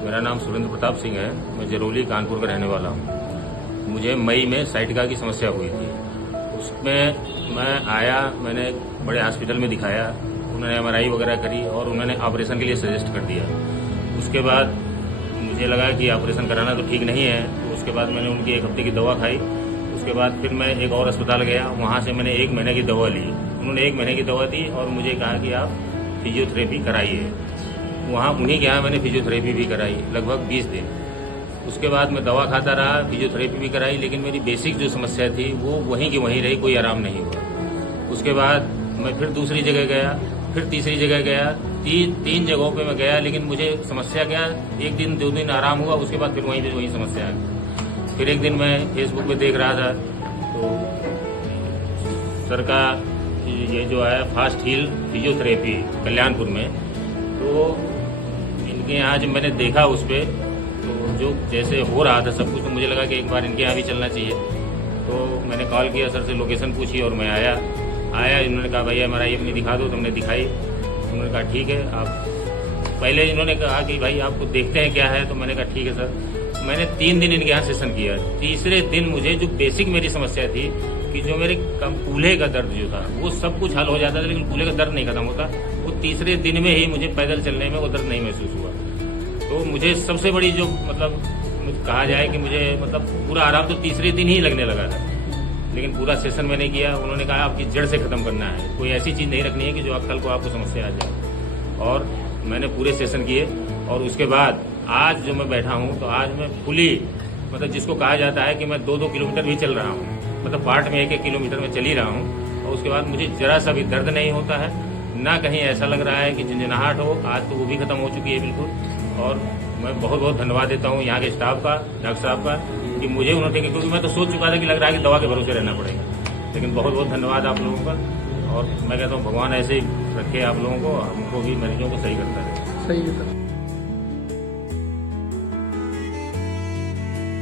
मेरा नाम सुरेंद्र प्रताप सिंह है। मैं जरौली कानपुर का रहने वाला हूँ। मुझे मई में साइटिका की समस्या हुई थी। उसमें मैं आया, मैंने बड़े हॉस्पिटल में दिखाया, उन्होंने MRI वगैरह करी और उन्होंने ऑपरेशन के लिए सजेस्ट कर दिया। उसके बाद मुझे लगा कि ऑपरेशन कराना तो ठीक नहीं है, तो उसके बाद मैंने उनकी 1 हफ्ते की दवा खाई। उसके बाद फिर मैं एक और अस्पताल गया, वहाँ से मैंने 1 महीने की दवा ली। उन्होंने 1 महीने की दवा दी और मुझे कहा कि आप फिजियोथेरेपी कराइए। वहाँ उन्हीं के यहाँ मैंने फिजियोथेरेपी भी कराई लगभग 20 दिन। उसके बाद मैं दवा खाता रहा, फिजियोथेरेपी भी कराई, लेकिन मेरी बेसिक जो समस्या थी वो वहीं की वहीं रही, कोई आराम नहीं हुआ। उसके बाद मैं फिर दूसरी जगह गया, फिर तीसरी जगह गया, 3 जगहों पे मैं गया, लेकिन मुझे समस्या क्या, 1 दिन 2 दिन आराम हुआ, उसके बाद फिर वही समस्या आ गई। फिर एक दिन मैं फेसबुक पे देख रहा था तो सर का ये जो है फास्ट हील फिजियोथेरेपी कल्याणपुर में, तो इनके यहाँ जब मैंने देखा उस पर तो जो जैसे हो रहा था सब कुछ, तो मुझे लगा कि एक बार इनके यहाँ भी चलना चाहिए। तो मैंने कॉल किया, सर से लोकेशन पूछी और मैं आया। इन्होंने कहा भैया MRI अपनी दिखा दो, तुमने दिखाई। उन्होंने कहा ठीक है। आप पहले इन्होंने कहा कि भाई आपको देखते हैं क्या है, तो मैंने कहा ठीक है सर। मैंने 3 दिन इनके यहाँ सेशन किया। तीसरे दिन मुझे जो बेसिक मेरी समस्या थी कि जो मेरे कूल्हे का दर्द जो था वो सब कुछ हल हो जाता था, लेकिन कूल्हे का दर्द नहीं खत्म होता, वो तीसरे दिन में ही मुझे पैदल चलने में वो दर्द नहीं महसूस हुआ। तो मुझे सबसे बड़ी जो कहा जाए कि मुझे पूरा आराम तो तीसरे दिन ही लगने लगा था, लेकिन पूरा सेशन मैंने किया। उन्होंने कहा आपकी जड़ से खत्म करना है, कोई ऐसी चीज़ नहीं रखनी है कि जो आप कल को आपको समस्या आ जाए। और मैंने पूरे सेशन किए और उसके बाद आज जो मैं बैठा हूँ, तो आज मैं फुली जिसको कहा जाता है कि मैं 2-2 किलोमीटर भी चल रहा हूँ, पार्ट में 1-1 किलोमीटर में चल ही रहा हूँ। और उसके बाद मुझे जरा सा भी दर्द नहीं होता है, ना कहीं ऐसा लग रहा है कि झंझनाहट हो। आज तो वो भी खत्म हो चुकी है बिल्कुल। और मैं बहुत बहुत धन्यवाद देता हूँ यहाँ के स्टाफ का, डॉक्टर साहब का, कि मुझे उन्होंने, क्योंकि मैं तो सोच चुका था कि लग रहा है कि दवा के भरोसे रहना पड़ेगा। लेकिन बहुत बहुत धन्यवाद आप लोगों का। और मैं कहता हूँ भगवान ऐसे ही रखे आप लोगों को, हमको भी मरीजों को सही करता है। सही है सर।